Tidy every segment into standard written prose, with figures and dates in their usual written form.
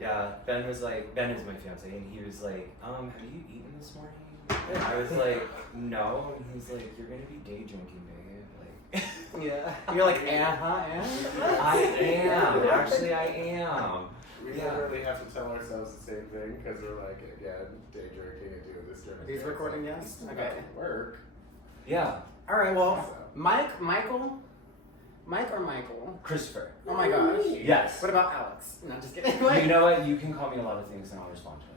Yeah, Ben is my fiance, and he was like, have you eaten this morning? And I was like, no. And he's like, you're gonna be day drinking, babe. Like, yeah. You're like, and? I am. Actually, I am. We literally have to tell ourselves the same thing because we're like, again, day drinking and doing this during. He's recording, yes? Okay. Work. Yeah. All right. Well, Mike or Michael? Christopher. Oh my gosh. Yes. What about Alex? No, just kidding. You know what? You can call me a lot of things and I'll respond to it.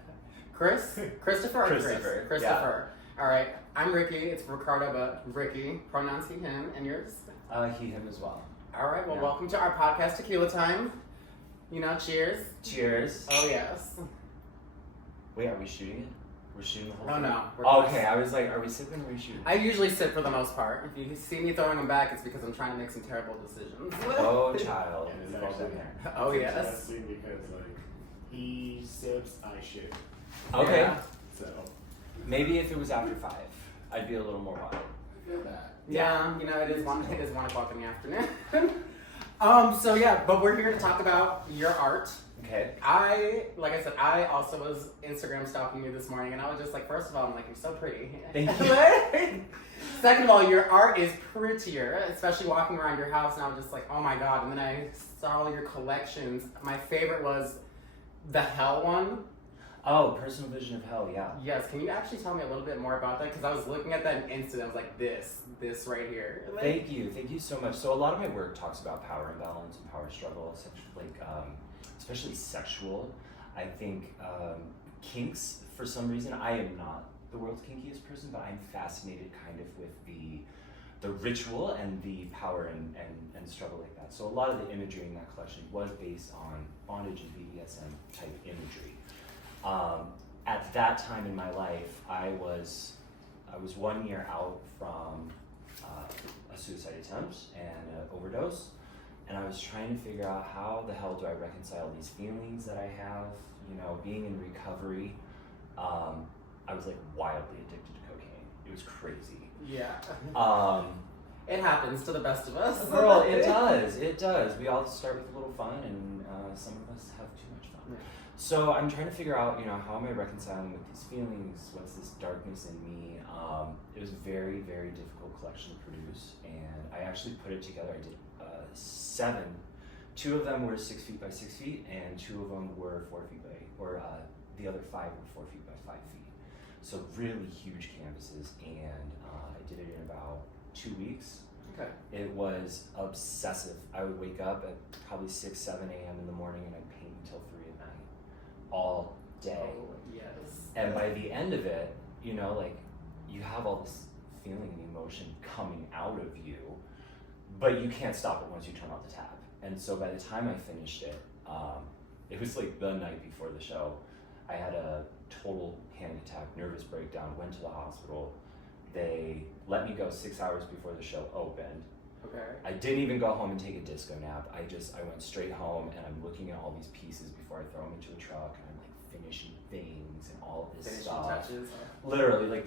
Christopher or Christopher. Chris? Christopher. Yeah. All right. I'm Ricky. It's Ricardo, but Ricky. Pronouns he, him, and yours? He, him as well. All right. Well, welcome to our podcast, Tequila Time. You know, cheers. Cheers. Oh, yes. Wait, are we shooting it? We're shooting the whole thing? No. Okay, I was like, are we sipping or are we shooting? I usually sip for the most part. If you see me throwing them back, it's because I'm trying to make some terrible decisions. Oh, child. We've all been there. Oh, yes. Interesting because, like, he sips, I shoot. Okay. Yeah. So. Maybe if it was after 5, I'd be a little more wild. I feel that. Yeah, you know, it is 1 o'clock in the afternoon. So yeah, but we're here to talk about your art. Okay. Like I said, I also was Instagram stalking you this morning, and I was just like, first of all, I'm like, you're so pretty. Thank you. Second of all, your art is prettier, especially walking around your house, and I was just like, oh my god. And then I saw your collections. My favorite was the Hell one. Oh, personal vision of hell, yeah. Yes, can you actually tell me a little bit more about that? Because I was looking at that instant, I was like, this right here. Like, thank you so much. So a lot of my work talks about power imbalance and power struggle, especially sexual. I think kinks, for some reason, I am not the world's kinkiest person, but I'm fascinated kind of with the ritual and the power and struggle like that. So a lot of the imagery in that collection was based on bondage and BDSM type imagery. At that time in my life, I was 1 year out from a suicide attempt and an overdose, and I was trying to figure out how the hell do I reconcile these feelings that I have, you know, being in recovery. I was like wildly addicted to cocaine. It was crazy. Yeah. It happens to the best of us. Girl, it does. We all start with a little fun, and some of us have too much fun. Yeah. So I'm trying to figure out, you know, how am I reconciling with these feelings? What's this darkness in me? It was a very, very difficult collection to produce, and I actually put it together. I did 7. 2 of them were 6 feet by 6 feet, and 2 of them were 4 feet by, the other 5 were 4 feet by 5 feet. So really huge canvases, and I did it in about 2 weeks. Okay. It was obsessive. I would wake up at probably 6, 7 a.m. in the morning, and I'd paint until 3 at night, all day. Oh, yes. And by the end of it, you know, like, you have all this feeling and emotion coming out of you, but you can't stop it once you turn off the tap. And so by the time I finished it, it was like the night before the show. I had a total panic attack, nervous breakdown, went to the hospital. They let me go 6 hours before the show opened. Okay. I didn't even go home and take a disco nap. I went straight home, and I'm looking at all these pieces before I throw them into a truck, and I'm like finishing things and all of this stuff. Touches. Literally, like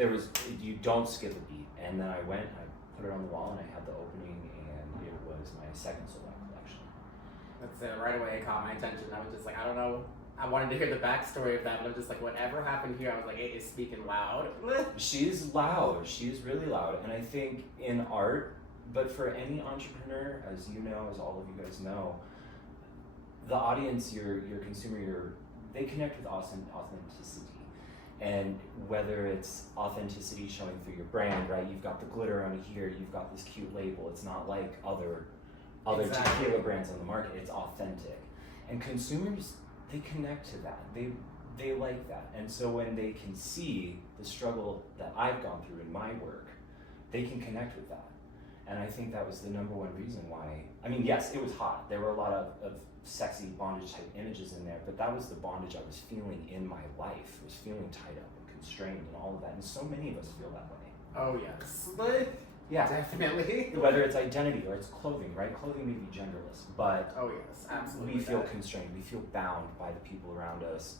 you don't skip a beat. And then I went and I put it on the wall, and I had the opening, and it was my second sold out collection. That's it. Right away, it caught my attention. I was just like, I don't know. I wanted to hear the backstory of that, but I'm just like, whatever happened here, I was like, it is speaking loud. She's loud. She's really loud. And I think in art, but for any entrepreneur, as you know, as all of you guys know, the audience, your consumer, they connect with authenticity. And whether it's authenticity showing through your brand, right? You've got the glitter on here, you've got this cute label. It's not like other Exactly. tequila brands on the market. It's authentic. And consumers, they connect to that. They like that. And so when they can see the struggle that I've gone through in my work, they can connect with that. And I think that was the number one reason why. I mean, yes, it was hot. There were a lot of sexy bondage type images in there, but that was the bondage I was feeling in my life. I was feeling tied up and constrained and all of that. And so many of us feel that way. Oh, yes. Yeah. Definitely. Whether it's identity or it's clothing, right? Clothing may be genderless, but oh, yes, absolutely. we feel constrained. We feel bound by the people around us.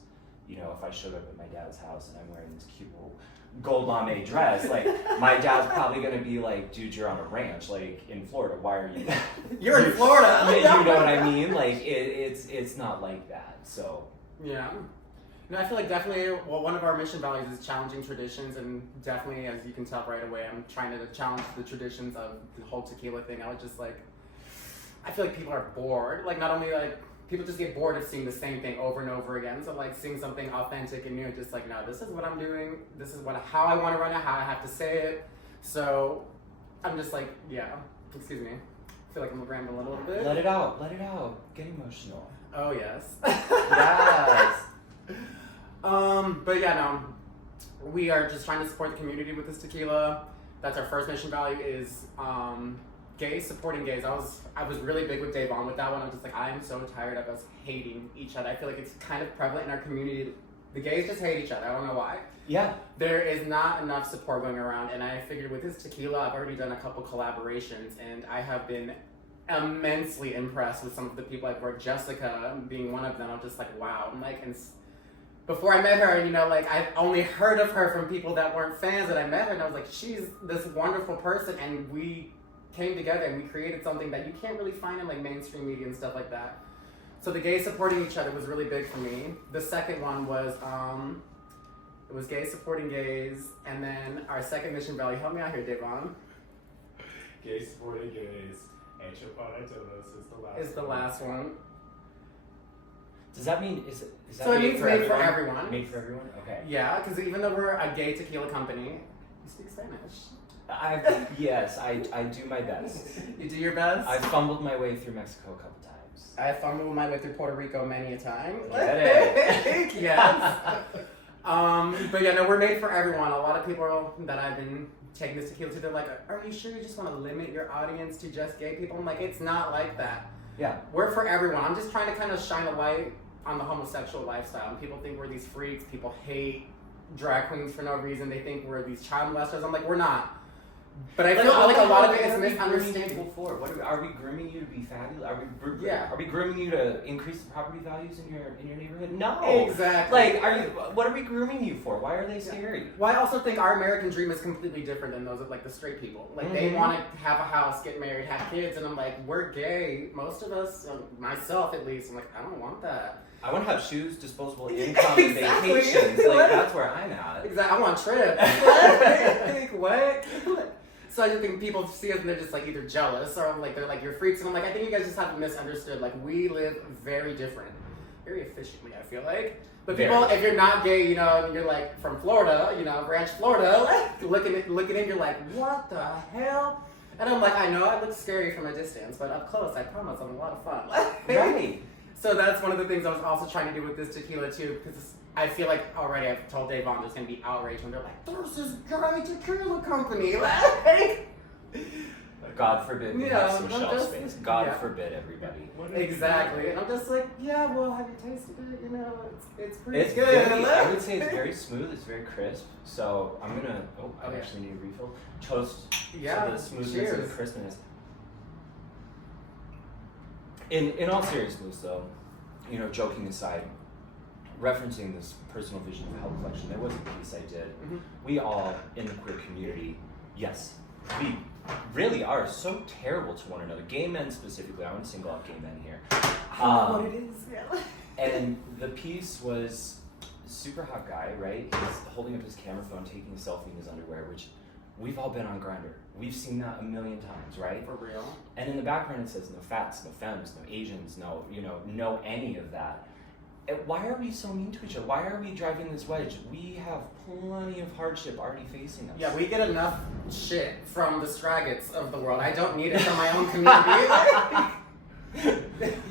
You know, if I showed up at my dad's house and I'm wearing this cute little gold lame dress, like, my dad's probably gonna be like, dude, you're on a ranch, like, in Florida, why are you You're in Florida. You know what I mean? Like, it's not like that. So Yeah. No, I feel like definitely, well, one of our mission values is challenging traditions, and definitely, as you can tell right away, I'm trying to challenge the traditions of the whole tequila thing. I was just like, I feel like people are bored. Like, not only like, people just get bored of seeing the same thing over and over again. So like, seeing something authentic and new, just like, no, this is what I'm doing. This is how I want to run it, how I have to say it. So I'm just like, yeah, excuse me. I feel like I'm rambling a little bit. Let it out. Let it out. Get emotional. Oh, yes. Yes. But yeah, no, we are just trying to support the community with this tequila. That's our first mission value is gays, supporting gays. I was really big with Davon with that one. I'm just like, I am so tired of us hating each other. I feel like it's kind of prevalent in our community. The gays just hate each other. I don't know why. Yeah. There is not enough support going around, and I figured with this tequila, I've already done a couple collaborations, and I have been immensely impressed with some of the people I've worked. Jessica being one of them. I'm just like, wow. I'm like, and before I met her, you know, like I've only heard of her from people that weren't fans, and I met her, and I was like, she's this wonderful person, and we came together and we created something that you can't really find in like mainstream media and stuff like that. So the gays supporting each other was really big for me. The second one was it was gays supporting gays, and then our second mission value. Help me out here, Devon. Gays supporting gays. Hecho para todos is the last. Is the last one. Does that mean is that So it made means for made everyone? for everyone. Made for everyone. Okay. Yeah, because even though we're a gay tequila company, you speak Spanish. Yes, I do my best. You do your best. I fumbled my way through Mexico a couple times. I fumbled my way through Puerto Rico many a time. Get it. Yes. But yeah, no, we're made for everyone. A lot of people that I've been taking this tequila to, they're like, are you sure you just want to limit your audience to just gay people? I'm like, it's not like that. Yeah. We're for everyone. I'm just trying to kind of shine a light on the homosexual lifestyle. And people think we're these freaks. People hate drag queens for no reason. They think we're these child molesters. I'm like, we're not. But I feel like a lot of it is misunderstanding. For what are we grooming you to be fabulous? Yeah. Are we grooming you to increase the property values in your neighborhood? No. Exactly. Like, what are we grooming you for? Why are they scary? Well, I also think our American dream is completely different than those of like the straight people. Like they want to have a house, get married, have kids, and I'm like, we're gay. Most of us, myself at least, I'm like, I don't want that. I want to have shoes, disposable income, and Exactly. vacations. Like that's where I'm at. Exactly. I want trips. What? So I just think people see us and they're just like either jealous or like they're like, you're freaks, and I'm like, I think you guys just haven't misunderstood. Like we live very different, very efficiently. I feel like. But people, if you're not gay, you know, you're like from Florida, you know, Ranch, Florida, like looking in, you're like, what the hell? And I'm like, I know I look scary from a distance, but up close, I promise, I'm a lot of fun. Right. So that's one of the things I was also trying to do with this tequila too, because I feel like already I've told Davon there's gonna be outrage when they're like, there's this guy tequila company, like. God forbid we have some shelf just, space. God forbid, everybody. Exactly. And I'm just like, yeah, well, have you tasted it? You know, it's pretty good. Very, I would say it's very smooth. It's very crisp. So I'm gonna. Oh, I Okay. actually need a refill. Toast. Yeah. To the smoothness Cheers. and the crispness. In all seriousness, though, you know, joking aside, referencing this personal vision of health collection, there was a piece I did. Mhm. We all in the queer community, yes, we really are so terrible to one another. Gay men specifically. I want to single out gay men here. I don't know what it is. Yeah. And the piece was super hot guy, right? He's holding up his camera phone, taking a selfie in his underwear, which we've all been on Grindr. We've seen that a million times, right? For real. And in the background it says no fats, no femmes, no Asians, no any of that. And why are we so mean to each other? Why are we driving this wedge? We have plenty of hardship already facing us. Yeah, we get enough shit from the Straggots of the world. I don't need it from my own community.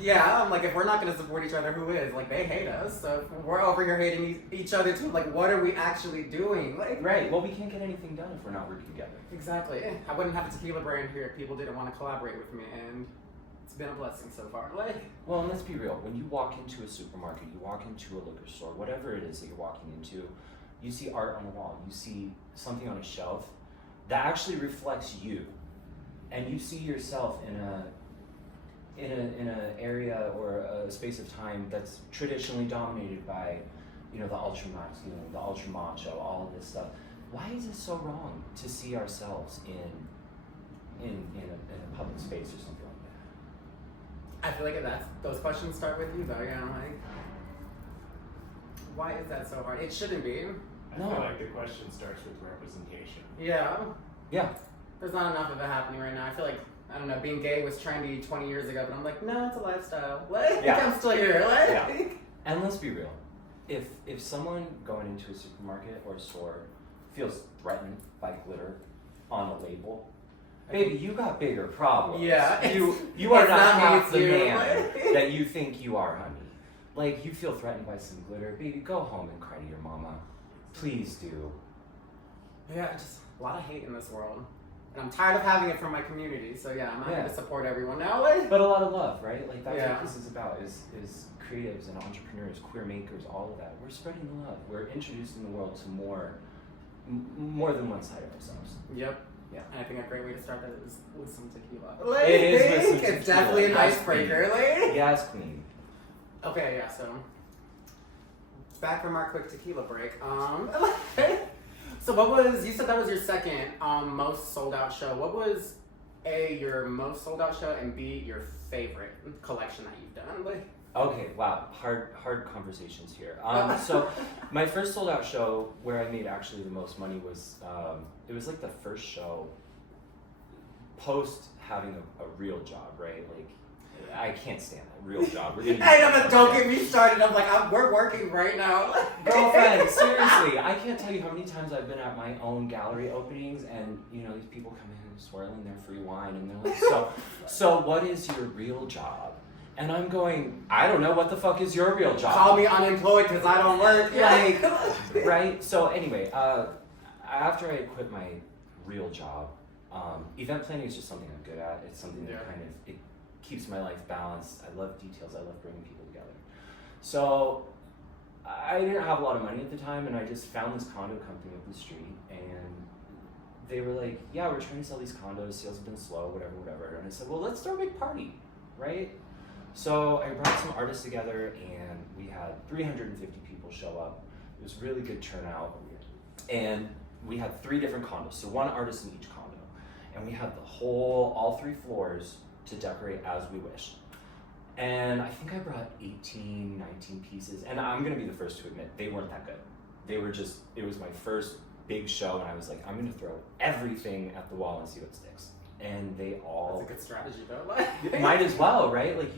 Yeah, I'm like, if we're not going to support each other, who is? Like, they hate us. So if we're over here hating each other too. Like, what are we actually doing? Like, Right. Well, we can't get anything done if we're not working together. exactly. I wouldn't have a tequila brand here if people didn't want to collaborate with me, and it's been a blessing so far. Like, Well, and let's be real. When you walk into a supermarket, you walk into a liquor store, whatever it is that you're walking into, you see art on the wall. You see something on a shelf that actually reflects you, and you see yourself in a area or a space of time that's traditionally dominated by, you know, the ultra masculine, the ultra macho, all of this stuff. Why is it so wrong to see ourselves in a public space or something like that? I feel like those questions start with you, though. Yeah, like, Why is that so hard? It shouldn't be. I feel like the question starts with representation. Yeah. Yeah. There's not enough of it happening right now. I feel like, I don't know, being gay was trendy 20 years ago, but I'm like, no, it's a lifestyle. Like, Yeah. I'm still here. Like, Yeah. And let's be real. If someone going into a supermarket or a store feels threatened by glitter on a label, baby, you got bigger problems. Yeah. You are it's not not half the me, it's you. man that you think you are, honey. Like, you feel threatened by some glitter, baby, go home and cry to your mama. Please do. Yeah, just a lot of hate in this world. And I'm tired of having it from my community, so yeah, I'm happy Yeah. to support everyone now. Like, But a lot of love, right? Like, that's Yeah. what this is about, is creatives and entrepreneurs, queer makers, all of that. We're spreading the love. We're introducing the world to more than one side of ourselves. Yep. Yeah. And I think a great way to start that is with some tequila. It is with some It's tequila. definitely an Yes, icebreaker. queen. Like. Yes, queen. Okay, yeah, so back from our quick tequila break. So what was, you said that was your second most sold out show. What was A, your most sold out show, and B, your favorite collection that you've done? Like, Okay, wow, hard conversations here. So my first sold out show where I made actually the most money was, it was like the first show post having a real job, right? Like, I can't stand that real job. We're gonna hey, no, don't get me started. I'm like, we're working right now. Girlfriend, seriously, I can't tell you how many times I've been at my own gallery openings and, you know, these people come in swirling their free wine and they're like, so what is your real job? And I'm going, I don't know, what the fuck is your real job? Call me unemployed because I don't work. Like, right? So anyway, after I quit my real job, event planning is just something I'm good at. It's something that kind of, it keeps my life balanced. I love details. I love bringing people together. So I didn't have a lot of money at the time, and I just found this condo company up the street, and they were like, yeah, we're trying to sell these condos. Sales have been slow, whatever. And I said, well, let's throw a big party, right? So I brought some artists together, and we had 350 people show up. It was really good turnout, and we had 3 different condos, so 1 artist in each condo, and we had all 3 floors to decorate as we wished. And I think I brought 18, 19 pieces, and I'm gonna be the first to admit, they weren't that good. They were just, it was my first big show, and I was like, I'm gonna throw everything at the wall and see what sticks. And they all... That's a good strategy, though. Might as well, right? Like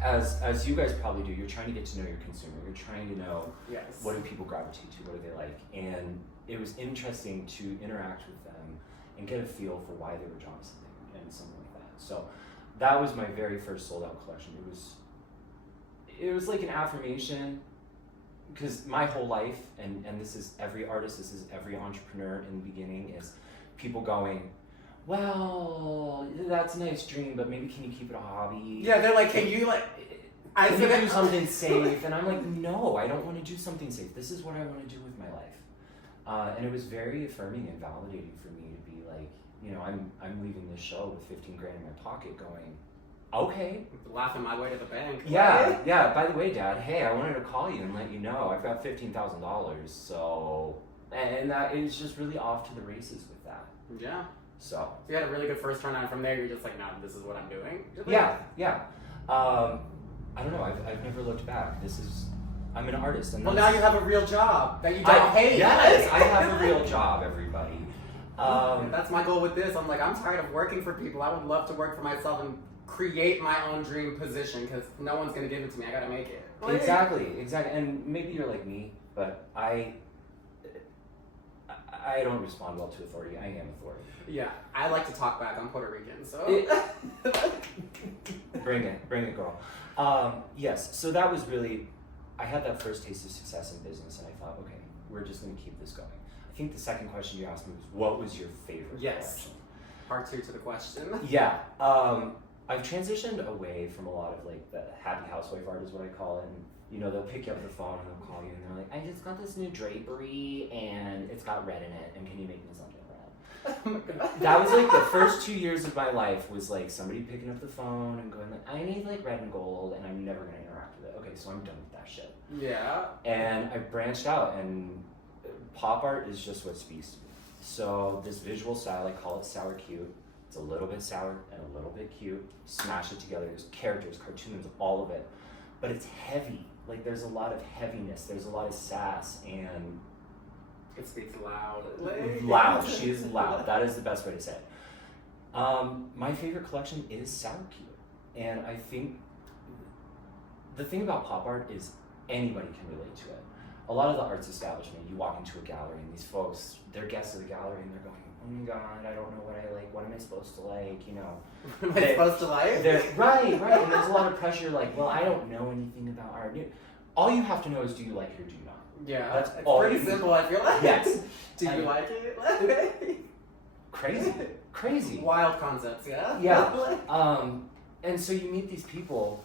as you guys probably do, you're trying to get to know your consumer. You're trying to know what do people gravitate to, what do they like. And it was interesting to interact with them and get a feel for why they were drawn to something and something like that. So that was my very first sold out collection. It was like an affirmation, because my whole life, and this is every artist, this is every entrepreneur in the beginning, is people going, well, that's a nice dream, but maybe can you keep it a hobby? Yeah, they're like, can you do something safe? And I'm like, no, I don't want to do something safe. This is what I want to do with my life. And it was very affirming and validating for me to be like, you know, I'm leaving this show with 15 grand in my pocket going, okay. Laughing my way to the bank. Yeah. By the way, Dad, hey, I wanted to call you and let you know I've got $15,000. So, and that is just really off to the races with that. Yeah. So you had a really good first turn, from there you're just like, no, this is what I'm doing. Yeah. I don't know. I've never looked back. I'm an artist. And well, now you have a real job that you don't hate. Yes, I have a real job, everybody. That's my goal with this. I'm like, I'm tired of working for people. I would love to work for myself and create my own dream position, because no one's going to give it to me. I got to make it. Exactly. And maybe you're like me, but I don't respond well to authority. I am authority. Yeah, I like to talk back. I'm Puerto Rican, so... Bring it, girl. Yes, so that was really... I had that first taste of success in business, and I thought, okay, we're just going to keep this going. I think the second question you asked me was, what was your favorite collection? Part 2 to the question. Yeah. I've transitioned away from a lot of like the happy housewife art is what I call it. And, you know, they'll pick you up the phone and they'll call you and they're like, I just got this new drapery and it's got red in it, and can you make me something red? Oh my God. That was like the first 2 years of my life was like somebody picking up the phone and going like, I need like red and gold, and I'm never going to interact with it. Okay, so I'm done with that shit. Yeah. And I branched out, and pop art is just what speaks to me. So this visual style, I call it sour cute. It's a little bit sour and a little bit cute. Smash it together. There's characters, cartoons, all of it. but it's heavy. Like there's a lot of heaviness, there's a lot of sass, and It speaks loud. loud. She is loud. That is the best way to say it. My favorite collection is sour cue, and I think the thing about pop art is anybody can relate to it. A lot of the arts establishment, you walk into a gallery and these folks, they're guests of the gallery and they're going, oh my god, I don't know what I like, what am I supposed to like, you know. What am I supposed to like? Right, and there's a lot of pressure like, well, I don't know anything about art. All you have to know is do you like it or do you not? Yeah, That's it's all pretty you simple, I feel like. Yes. Do you like it? Crazy. Wild concepts, yeah? Yeah. And so you meet these people.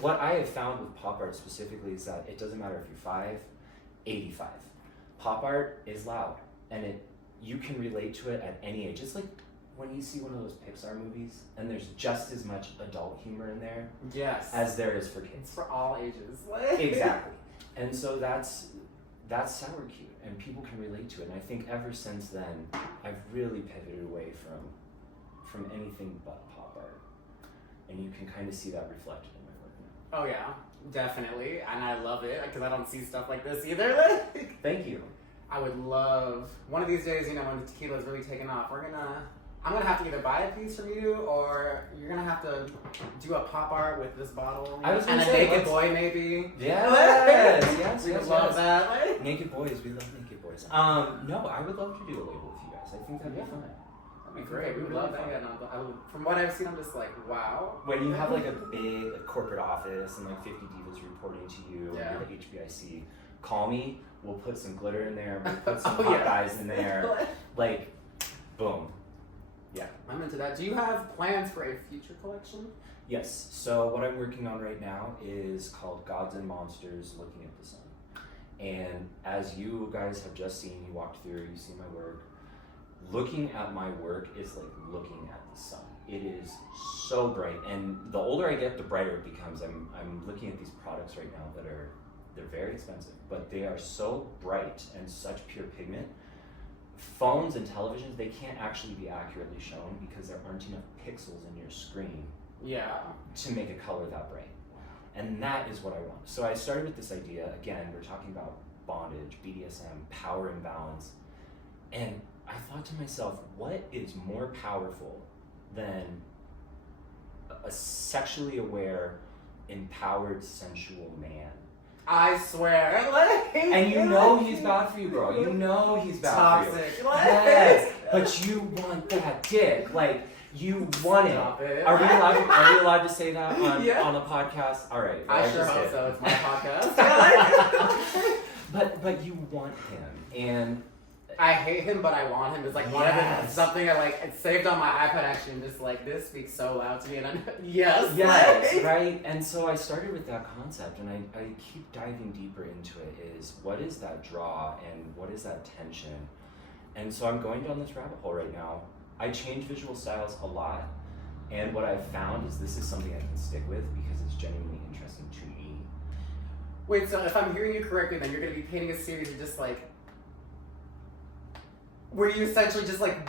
What I have found with pop art specifically is that it doesn't matter if you're 5, 85. Pop art is loud, and you can relate to it at any age. It's like when you see one of those Pixar movies, and there's just as much adult humor in there Yes. as there is for kids. It's for all ages. Exactly. And so that's sour cute, and people can relate to it. And I think ever since then, I've really pivoted away from anything but pop art, and you can kind of see that reflected in my work now. Oh yeah, definitely, and I love it because I don't see stuff like this either. Thank you. I would love one of these days, you know, when the tequila is really taken off. I'm gonna have to either buy a piece from you, or you're gonna have to do a pop art with this bottle I was and gonna a say, naked boy, maybe. Yes, We yes, love yes. that. Naked boys, we love naked boys. No, I would love to do a label with you guys. I think that'd be fun. That'd be great. We would love that. Yeah, no, from what I've seen, I'm just like, wow. When you have like a big corporate office and like 50 divas reporting to you, Yeah. you're the HBIC, call me, we'll put some glitter in there, we'll put some Oh, hot yeah. guys in there, like, boom. Yeah. I'm into that. Do you have plans for a future collection? Yes, so what I'm working on right now is called Gods and Monsters Looking at the Sun. And as you guys have just seen, you walked through, you see my work, looking at my work is like looking at the sun. It is so bright, and the older I get, the brighter it becomes. I'm looking at these products right now they're very expensive, but they are so bright and such pure pigment. Phones and televisions, they can't actually be accurately shown because there aren't enough pixels in your screen Yeah. to make a color that bright. And that is what I want. So I started with this idea, again, we're talking about bondage, BDSM, power imbalance, and I thought to myself, what is more powerful than a sexually aware, empowered, sensual man? I swear. And you know he's bad for you, bro. You know he's bad for you. Toxic. Yes, but you want that dick. Like, you want Stop it. it. Are we allowed to say that on a podcast? All right. I sure hope so. It's my podcast. But you want him, and I hate him, but I want him. It's like one of the, something I like. It's saved on my iPad actually, and just like this speaks so loud to me, and I'm yes, right. And so I started with that concept, and I keep diving deeper into it. Is what is that draw, and what is that tension? And so I'm going down this rabbit hole right now. I change visual styles a lot, and what I've found is this is something I can stick with because it's genuinely interesting to me. Wait, so if I'm hearing you correctly, then you're going to be painting a series of just like, where you essentially just like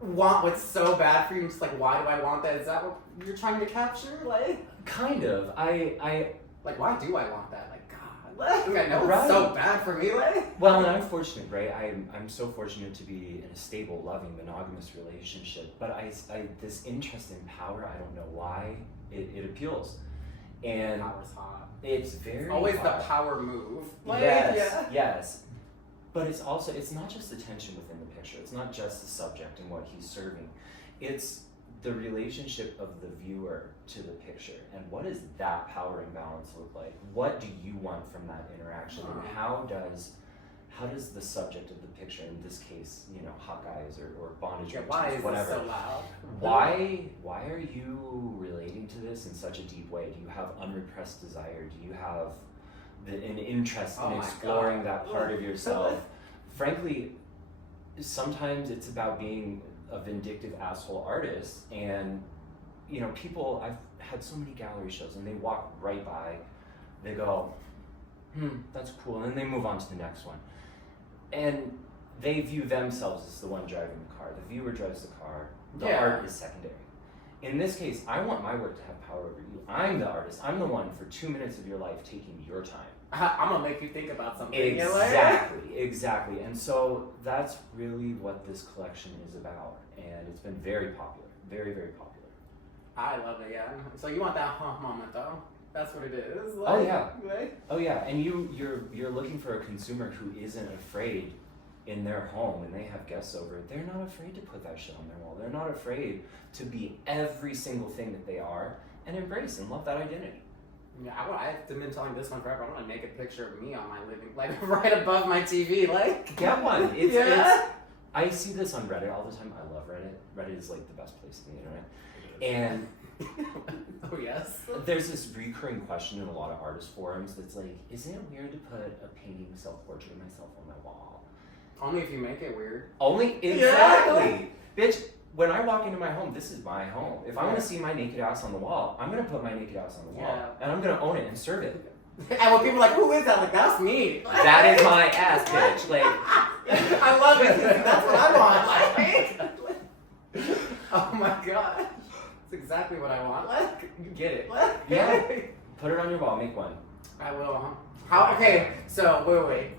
want what's so bad for you, and just like, why do I want that? Is that what you're trying to capture? Like, kind of. I like, why do I want that? Like, God, like, I know Right. it's so bad for me. Like, well, and I'm fortunate, right? I'm so fortunate to be in a stable, loving, monogamous relationship. But I this interest in power, I don't know why it appeals, and power's hot. it's very Always hot. the power move. Like, Yes, yeah. yes. But it's also, it's not just the tension within the picture. It's not just the subject and what he's serving. It's the relationship of the viewer to the picture. And what does that power imbalance look like? What do you want from that interaction? And how does the subject of the picture, in this case, you know, hot guys or bondage, Yeah, routines, why is whatever. this so loud? Why are you relating to this in such a deep way? Do you have unrepressed desire? Do you have an interest Oh in my exploring God. that part of yourself? Frankly, sometimes it's about being a vindictive asshole artist, and you know, people, I've had so many gallery shows and they walk right by, they go, that's cool, and then they move on to the next one. And they view themselves as the one driving the car. The viewer drives the car, the Yeah. art is secondary. In this case, I want my work to have power over you. I'm the artist. I'm the one for 2 minutes of your life taking your time. I'm gonna make you think about something. Exactly. And so that's really what this collection is about. And it's been very popular. Very, very popular. I love it, yeah. So you want that moment though? That's what it is. Oh yeah. Right? Oh yeah. And you're looking for a consumer who isn't afraid in their home and they have guests over. They're not afraid to put that shit on their wall. They're not afraid to be every single thing that they are and embrace and love that identity. Yeah, I've been telling this one forever. I want to make a picture of me on my living, like right above my TV, like. Get one. Yeah. I see this on Reddit all the time. I love Reddit. Reddit is like the best place on the internet. And oh yes. There's this recurring question in a lot of artist forums that's like, is it weird to put a painting self-portrait of myself on my wall? Only if you make it weird. Only exactly. Yeah. Bitch, when I walk into my home, this is my home. If I want to see my naked ass on the wall, I'm gonna put my naked ass on the wall. Yeah. And I'm gonna own it and serve it. And when people are like, who is that? Like, that's me. That is my ass, bitch. Like I love it. That's what I want. Like, oh my god. That's exactly what I want. Like, you get it. Yeah. Put it on your wall, make one. I will, huh? How? Okay, so wait.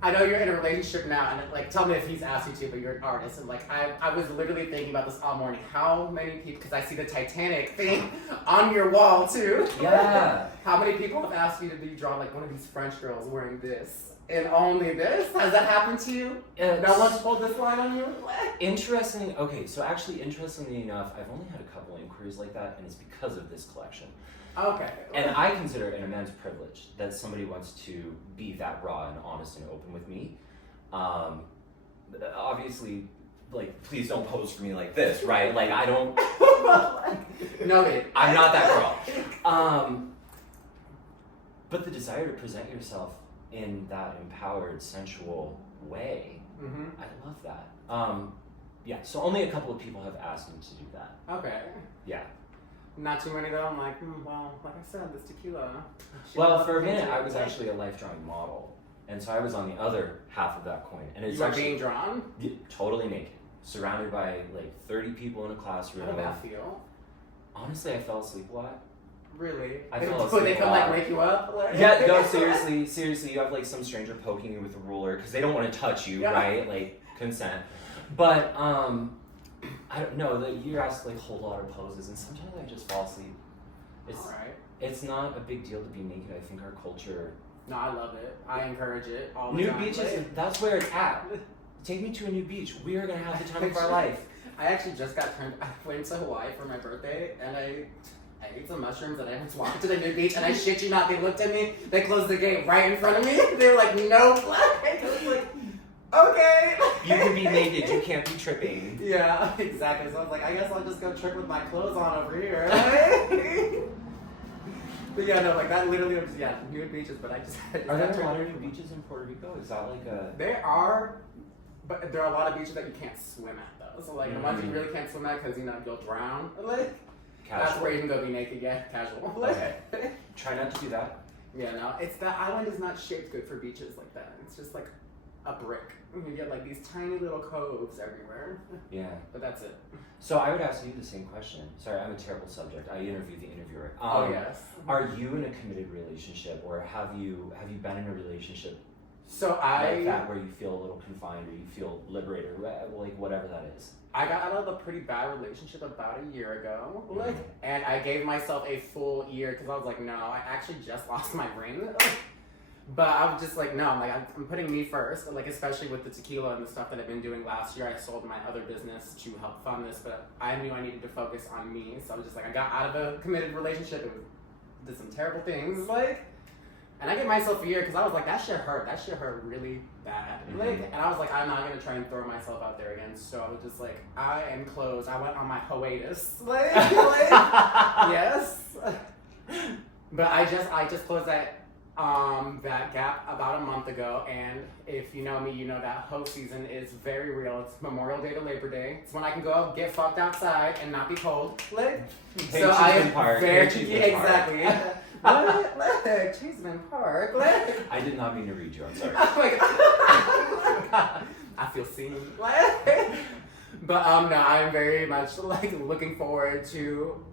I know you're in a relationship now, and like, tell me if he's asked you to, but you're an artist, and like, I was literally thinking about this all morning. How many people? Because I see the Titanic thing on your wall too. Yeah. How many people have asked you to be drawn like one of these French girls wearing this and only this? Has that happened to you? No one's pulled this line on you. Interestingly enough, I've only had a couple inquiries like that, and it's because of this collection. Okay. And I consider it an immense privilege that somebody wants to be that raw and honest and open with me. Obviously, like, please don't pose for me like this, right? Like, I don't. Noted. I'm not that girl. But the desire to present yourself in that empowered, sensual way, I love that. Yeah, so only a couple of people have asked me to do that. Okay. Yeah. Not too many though. I'm like, well, like I said, this tequila. Well, for a minute, I was actually a life drawing model, and so I was on the other half of that coin. And it's you were actually being drawn? Totally naked, surrounded by like 30 people in a classroom. How did that feel? Honestly, I fell asleep a lot. Really? I fell asleep they a come lot. like wake you up? Like? Yeah, no, seriously, you have like some stranger poking you with a ruler because they don't want to touch you, yeah. right? Like consent. But I don't know. You're asked to like hold a lot of poses, and sometimes I just fall asleep. It's not a big deal to be naked. I think our culture. No, I love it. I encourage it all the Nude time. beaches, that's where it's at. Take me to a nude beach. We are gonna have the time of our life. I actually just got turned. I went to Hawaii for my birthday, and I ate some mushrooms, and I went to walk to the nude beach, and I shit you not, they looked at me. They closed the gate right in front of me. They were like, "No." I was like, "Okay." You can be naked. You can't be tripping. Yeah, exactly. So I was like, I guess I'll just go trip with my clothes on over here. But yeah, no, like that literally was, nude beaches, but I just Are there a lot of nude beaches in Puerto Rico? Is that like a... There are, but there are a lot of beaches that you can't swim at though. So like the ones you really can't swim at because you'll drown. Like that's where you can go be naked. Yeah, casual. Okay. Try not to do that. Yeah, no, it's that island is not shaped good for beaches like that. It's just like a brick. You get like these tiny little coves everywhere. Yeah. But that's it. So I would ask you the same question. Sorry, I'm a terrible subject. I interviewed the interviewer. Oh yes. Are you in a committed relationship, or have you been in a relationship so like that where you feel a little confined or you feel liberated, or like whatever that is? I got out of a pretty bad relationship about a year ago, and I gave myself a full year because I was like, no, I actually just lost my ring. But I was just like, no, I'm putting me first, like especially with the tequila and the stuff that I've been doing last year. I sold my other business to help fund this, but I knew I needed to focus on me. So I was just like, I got out of a committed relationship and did some terrible things, and I gave myself a year because I was like, that shit hurt. That shit hurt really bad. And I was like, I'm not gonna try and throw myself out there again. So I was just like, I am closed. I went on my hiatus. Yes. But I just closed that gap about a month ago, and if you know me, you know that hoe season is very real. It's Memorial Day to Labor Day. It's when I can go out, get fucked outside, and not be cold. So I am very exactly. Cheeseman Park. I did not mean to read you. I'm sorry. Oh my God. I feel seen. But no, I'm very much like looking forward to.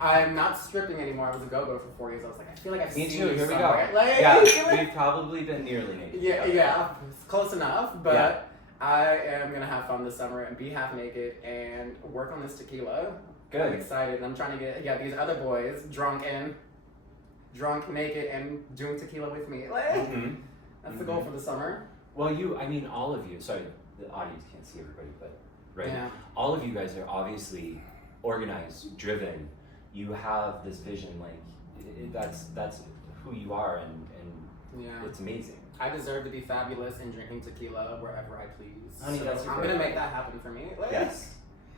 I'm not stripping anymore. I was a go-go for 4 years. I was like, I feel like I've Me seen too. you Here we go. somewhere. Like, Yeah, I feel like- we've probably been nearly naked. yeah, it's close enough. But Yeah. I am gonna have fun this summer and be half naked and work on this tequila. Good. I'm excited. I'm trying to get these other boys drunk, naked, and doing tequila with me. Like, Mhm. that's the goal for the summer. Well, all of you. Sorry, the audience can't see everybody, but right. Yeah. All of you guys are obviously organized, driven. You have this vision, like that's who you are, and Yeah. it's amazing. I deserve to be fabulous in drinking tequila wherever I please. Honey, So that's your I'm gonna birthday. make that happen for me. Like, Yes.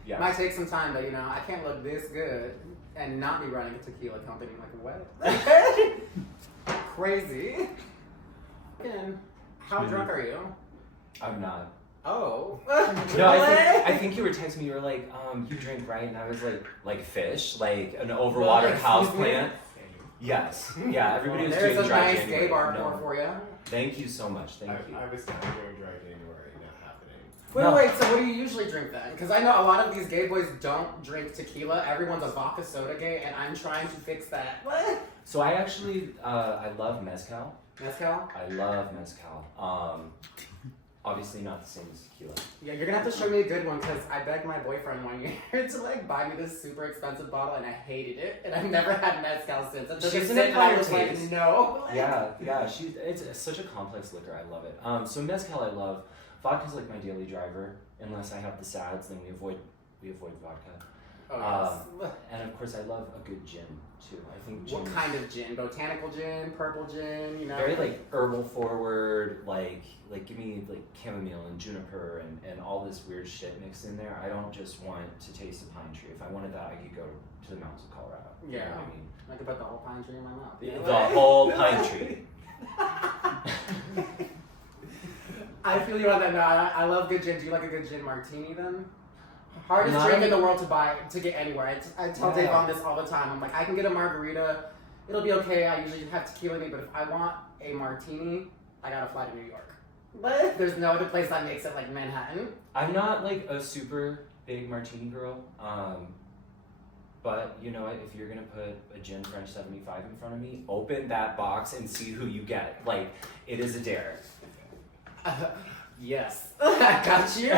Yes. Might take some time, but I can't look this good and not be running a tequila company. Like what? Crazy. And how drunk are you? I'm not. Oh. No, I think you were texting me. You were like, you drink, right? And I was like fish, like an overwatered Excuse house me? plant. Yes. Yeah. Everybody was There's doing a dry nice January. gay bar No. pour for you. Thank you so much. Thank you. I was doing dry January, not happening. Wait, No. wait, so what do you usually drink then? Because I know a lot of these gay boys don't drink tequila. Everyone's a vodka soda gay, and I'm trying to fix that. What? So I actually, I love mezcal. Mezcal? I love mezcal. Obviously not the same as tequila. Yeah, you're gonna have to show me a good one because I begged my boyfriend one year to like buy me this super expensive bottle and I hated it and I've never had mezcal since. I took She's a an sip and I was acquired like, taste. no. Yeah. It's such a complex liquor. I love it. So mezcal I love. Vodka's like my daily driver. Unless I have the SADs, then we avoid vodka. Oh, yes. And of course I love a good gin too. I think gin What is kind of gin? Botanical gin, purple gin, very like herbal forward, like give me like chamomile and juniper and all this weird shit mixed in there. I don't just want to taste a pine tree. If I wanted that, I could go to the mountains of Colorado. You know what I mean? I could put the whole pine tree in my mouth. The whole pine tree. I feel you on that. No, I love good gin. Do you like a good gin martini then? Hardest Not drink in a- the world to get anywhere. I tell Dave Yeah. on this all the time. I'm like, I can get a margarita. It'll be okay. I usually have tequila in me, but if I want a martini, I gotta fly to New York. But there's no other place that makes it like Manhattan. I'm not like a super big martini girl. But you know what? If you're gonna put a gin French 75 in front of me, open that box and see who you get. Like, it is a dare. Yes. I got you.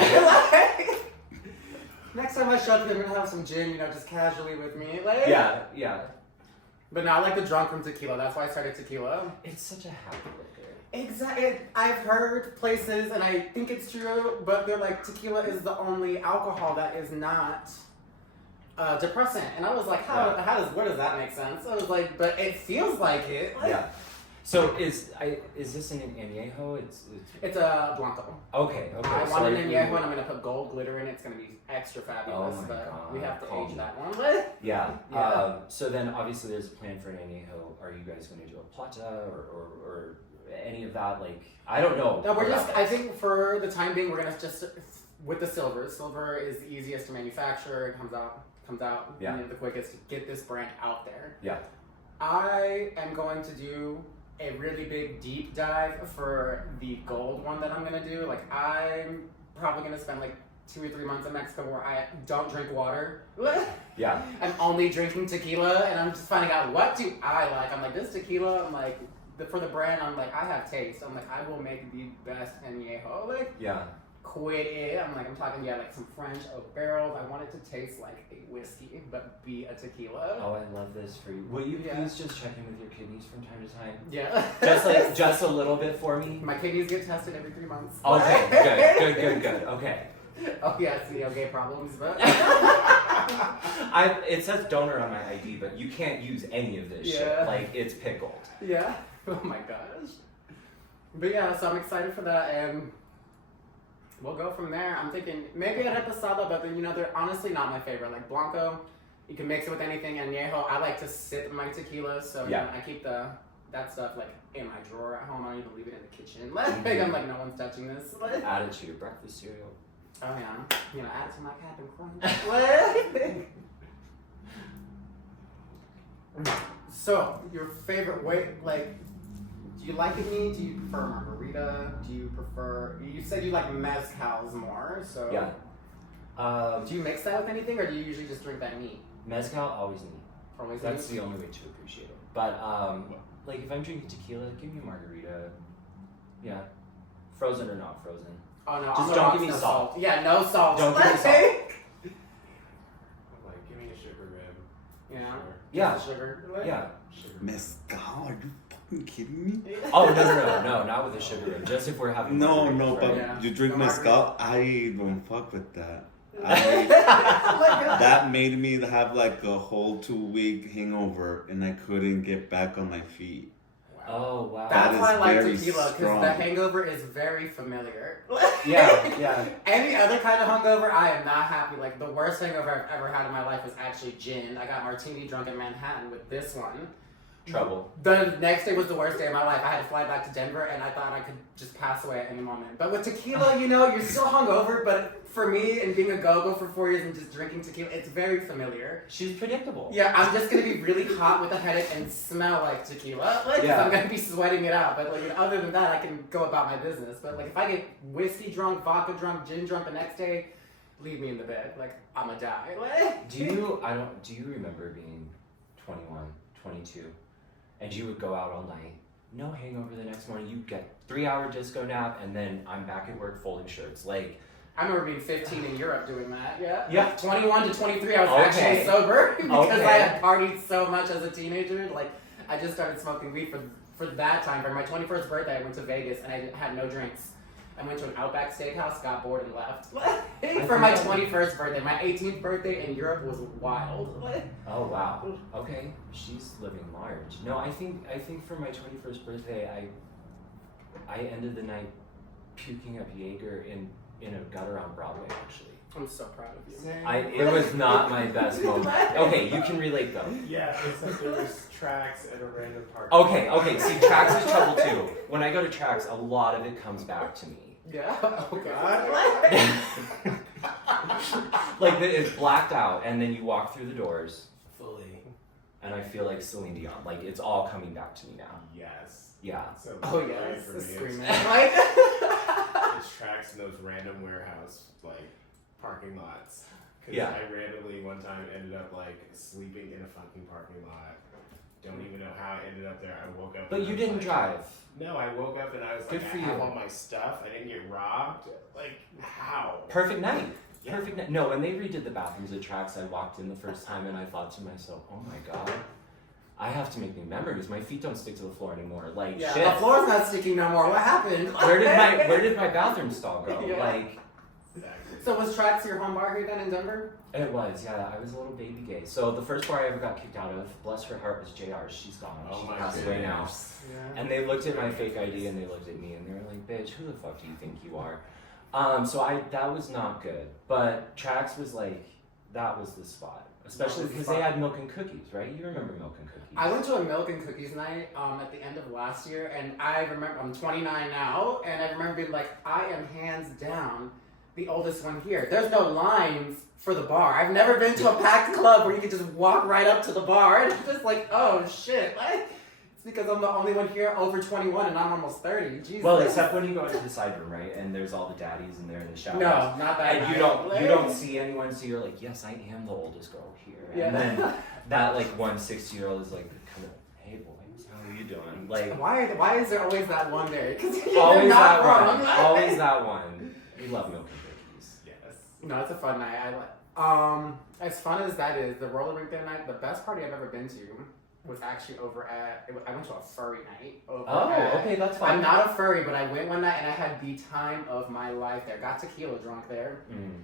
Next time I show up, they're gonna have some gin, just casually with me. Like, Yeah. But no, I like the drunk from tequila. That's why I started tequila. It's such a happy liquor. Exactly. I've heard places, and I think it's true, but they're like, tequila is the only alcohol that is not depressant. And I was like, where does that make sense? I was like, but it feels like it. Yeah. So is this an añejo? It's a Blanco. Okay. I So want an you- añejo, and I'm gonna put gold glitter in it. It's gonna be extra fabulous, Oh my but God. we have to Calm age me. that one. Yeah. Yeah. So then obviously there's a plan for an añejo. Are you guys going to do a plata or any of that? Like, I don't know. No, we're about just. I this. think for the time being, we're gonna just with the silver. Silver is the easiest to manufacture. It comes out. Yeah. The quickest to get this brand out there. Yeah. I am going to do a really big deep dive for the gold one that I'm gonna do. Like, I'm probably gonna spend like 2 or 3 months in Mexico where I don't drink water. Yeah. I'm only drinking tequila, and I'm just finding out what do I like. I'm like, this tequila. I'm like, for the brand. I'm like, I have taste. I'm like, I will make the best añejo. Like, Yeah. quit it. I'm talking, like some French oak barrels. I want it to taste like a whiskey, but be a tequila. Oh, I love this for you. Will you Yeah. please just check in with your kidneys from time to time? Yeah. Just a little bit for me. My kidneys get tested every 3 months. Okay. Good. Okay. Oh yeah, gay problems, but It says donor on my ID, but you can't use any of this Yeah. shit. Like, it's pickled. yeah. Oh my gosh. But yeah, so I'm excited for that, and we'll go from there. I'm thinking maybe a reposado, but then they're honestly not my favorite. Like Blanco, you can mix it with anything, and Añejo, I like to sip my tequila, so Yeah. I keep that stuff like in my drawer at home. I don't even leave it in the kitchen. Like I'm like, no one's touching this. Add it to your breakfast cereal. Oh yeah, add it to my Captain Crunch. So, your favorite way, like, do you like it neat? Do you prefer margarita? Do you prefer? You said you like mezcals more, so Yeah. Do you mix that with anything, or do you usually just drink that neat? Mezcal, always neat. Always That's neat? the only way to appreciate it. But like if I'm drinking tequila, give me a margarita. Yeah, frozen or not frozen. Oh no, Just on the don't rocks, give me no salt. Yeah, no salt. Don't give me Let's salt. take- Like, give me a sugar rib. Yeah. Sure. Yeah, Just the sugar. yeah. Sugar rib. Mezcal? Are you fucking kidding me? Oh no, not with the sugar rim. Just if we're having No, margaritas, no, right? but Yeah. you drink No mezcal? I don't fuck with that. Oh my God. That made me have like a whole 2-week hangover and I couldn't get back on my feet. Oh wow. That That's is why I like very tequila, because strong. the hangover is very familiar. Yeah. Any other kind of hungover, I am not happy. Like, the worst hangover I've ever had in my life was actually gin. I got martini drunk in Manhattan with this one. Trouble. The next day was the worst day of my life. I had to fly back to Denver, and I thought I could just pass away at any moment. But with tequila, you know, you're still hungover, but for me, and being a go-go for 4 years and just drinking tequila, it's very familiar. She's predictable. Yeah, I'm just gonna be really hot with a headache and smell like tequila. Like, 'cause Yeah. I'm gonna be sweating it out. But like, other than that, I can go about my business. But like, if I get whiskey drunk, vodka drunk, gin drunk the next day, leave me in the bed. Like, I'ma die. Like, Do you remember being 21, 22, and you would go out all night, no hangover the next morning, you get 3-hour disco nap, and then I'm back at work folding shirts. Like, I remember being 15 in Europe doing that. Yeah. Yeah. 21 to 23, I was Okay. actually sober because Okay. I had partied so much as a teenager. Like, I just started smoking weed for that time. For my 21st birthday, I went to Vegas and I had no drinks. I went to an Outback Steakhouse, got bored, and left. For my 21st birthday. My 18th birthday in Europe was wild. oh wow, okay, she's living large. No, I think for my 21st birthday, I ended the night puking up Jaeger in a gutter on Broadway. Actually, I'm so proud of you. it was not my best moment. Okay, you can relate though. Yeah, except there was tracks at a random park. Okay, see, tracks is trouble too. When I go to tracks, a lot of it comes back to me. Yeah. Oh God. Like it's blacked out, and then you walk through the doors, Fully. and I feel like Celine Dion. Like it's all coming back to me now. Yes. Yeah. So Oh like, yeah, for the me, screaming. it's, Like, it's tracks in those random warehouse like parking lots. Cause Yeah. I randomly one time ended up like sleeping in a fucking parking lot. Don't even know how I ended up there. I woke up. But and you I was didn't like, drive. No, I woke up and I was Good like, for I have you. all my stuff. I didn't get robbed. Like, how? Perfect night. Yeah. Perfect night. No, when they redid the bathrooms at tracks, I walked in the first time and I thought to myself, oh my god, I have to make new memories. My feet don't stick to the floor anymore. Like yeah, shit. the floor's not sticking no more. What happened? Where did my bathroom stall go? Yeah. Like Exactly. So was Tracks your home bar here then in Denver? it was, yeah. I was a little baby gay. So the first bar I ever got kicked out of, bless her heart, was JR's. She's gone. Oh She my passed away now. goodness. Yeah. And they looked at my fake ID and they looked at me and they were like, bitch, who the fuck do you think you are? So that was not good. But Trax was like, that was the spot. Especially That was the because spot. they had milk and cookies, right? You remember milk and cookies. I went to a milk and cookies night at the end of last year, and I remember, I'm 29 now, and I remember being like, I am hands down the oldest one here. There's no lines for the bar. I've never been to a packed club where you could just walk right up to the bar, and it's just like, oh shit, like, it's because I'm the only one here over 21 and I'm almost 30. Jesus. Well, except when you go into the side room, right? And there's all the daddies in there in the shower. No, not that And you night. don't see anyone, so you're like, yes, I am the oldest girl here. Yeah. And then that like 160-year-old is like, kind of, hey boys, how are you doing? Like Why is there always that one day? Because always you're that not wrong. one. Always that one. We love milk and cookies. Yes. No, it's a fun night. As fun as that is, the roller rink that night, the best party I've ever been to was actually over at. I went to a furry night. Oh, okay, that's I'm fine. not a furry, but I went one night and I had the time of my life there. Got tequila drunk there. Mm.